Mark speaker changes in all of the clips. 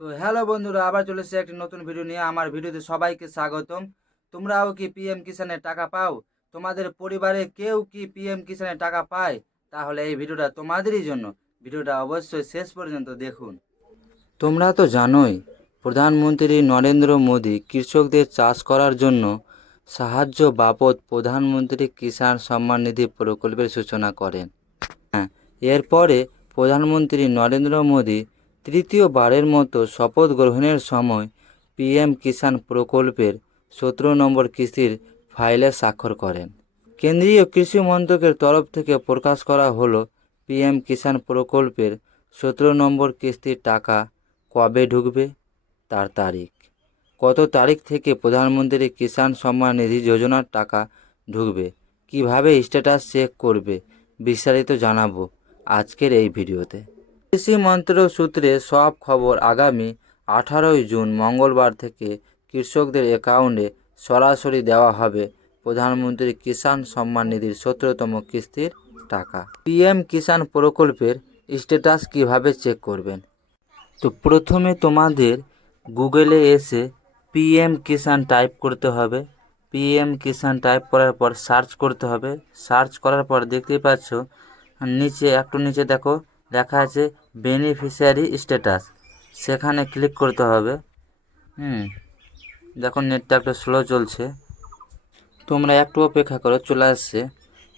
Speaker 1: তো হ্যালো বন্ধুরা, আবার চলে এসেছি একটি নতুন ভিডিও নিয়ে। আমার ভিডিওতে সবাইকে স্বাগতম। তোমরাও কি পিএম কিষানের টাকা পাও? তোমাদের পরিবারে কেউ কি পিএম কিষানের টাকা পায়? তাহলে এই ভিডিওটা তোমাদেরই জন্য। ভিডিওটা অবশ্যই শেষ পর্যন্ত দেখুন। তোমরা তো জানোই, প্রধানমন্ত্রী নরেন্দ্র মোদী কৃষকদের চাষ করার জন্য সাহায্য বাবদ প্রধানমন্ত্রী কিষাণ সম্মান নিধি প্রকল্পের সূচনা করেন। হ্যাঁ এরপরে প্রধানমন্ত্রী নরেন্দ্র মোদী তৃতীয়বারের মতো শপথ গ্রহণের সময় পিএম কিষাণ প্রকল্পের সতেরো নম্বর কিস্তির ফাইলে স্বাক্ষর করেন। কেন্দ্রীয় কৃষি মন্ত্রকের তরফ থেকে প্রকাশ করা হলো পিএম কিষাণ প্রকল্পের সতেরো নম্বর কিস্তির টাকা কবে ঢুকবে, তার তারিখ। কত তারিখ থেকে প্রধানমন্ত্রী কিষাণ সম্মান নিধি যোজনার টাকা ঢুকবে, কীভাবে স্ট্যাটাস চেক করবে, বিস্তারিত জানাব আজকের এই ভিডিওতে। কৃষি মন্ত্রক সূত্রে সব খবর আগামী আঠারোই জুন মঙ্গলবার থেকে কৃষকদের অ্যাকাউন্টে সরাসরি দেওয়া হবে প্রধানমন্ত্রী কিষাণ সম্মান নিধির সতেরোতম কিস্তির টাকা। পিএম কিষাণ প্রকল্পের স্ট্যাটাস কীভাবে চেক করবেন? তো প্রথমে তোমাদের গুগলে এসে পিএম কিষাণ টাইপ করতে হবে। পিএম কিষাণ টাইপ করার পর সার্চ করতে হবে। সার্চ করার পর দেখতেই পাচ্ছ, নিচে একটু নিচে দেখো লেখা আছে বেনিফিশিয়ারি স্ট্যাটাস সেখানে ক্লিক করতে হবে। হুম দেখো নেটটা একটু স্লো চলছে। তোমরা একটু অপেক্ষা করো, চলে আসছে।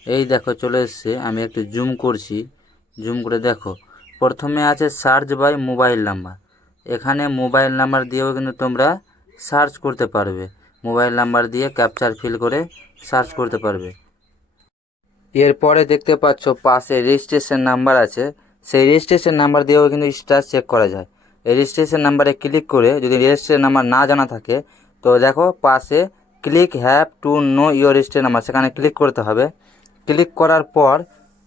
Speaker 1: এই দেখো, চলে এসছে। আমি একটু জুম করছি। জুম করে দেখো। প্রথমে আছে সার্চ বাই মোবাইল নাম্বার এখানে মোবাইল নাম্বার দিয়েও কিন্তু তোমরা সার্চ করতে পারবে। মোবাইল নাম্বার দিয়ে ক্যাপচার ফিল করে সার্চ করতে পারবে। এরপরে দেখতে পাচ্ছ পাশে রেজিস্ট্রেশন নাম্বার আছে। সেই রেজিস্ট্রেশন নাম্বার দিয়েও কিন্তু স্টার চেক করা যায়। রেজিস্ট্রেশন নাম্বারে ক্লিক করে যদি রেজিস্ট্রেশন নাম্বার না জানা থাকে, তো দেখো পাশে click have to know your registration number সেখানে ক্লিক করতে হবে। ক্লিক করার পর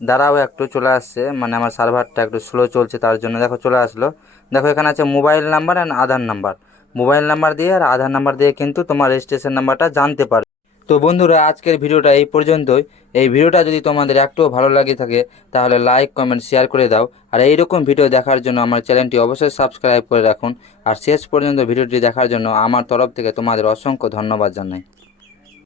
Speaker 1: দাঁড়াও একটু, চলে আসছে মানে আমার সার্ভারটা একটু স্লো চলছে, তার জন্য দেখো চলে আসলো। দেখো এখানে আছে mobile number and Aadhaar number mobile number দিয়ে আর আধার নাম্বার দিয়ে কিন্তু তোমার রেজিস্ট্রেশন নাম্বারটা জানতে পারবে। তো বন্ধুরা, আজকের ভিডিওটা এই পর্যন্তই। এই ভিডিওটা যদি তোমাদের একটুও ভালো লাগে থাকে, তাহলে লাইক কমেন্ট শেয়ার করে দাও। আর এইরকম ভিডিও দেখার জন্য আমার চ্যানেলটি অবশ্যই সাবস্ক্রাইব করে রাখুন। আর শেষ পর্যন্ত ভিডিওটি দেখার জন্য আমার তরফ থেকে তোমাদের অসংখ্য ধন্যবাদ জানাই।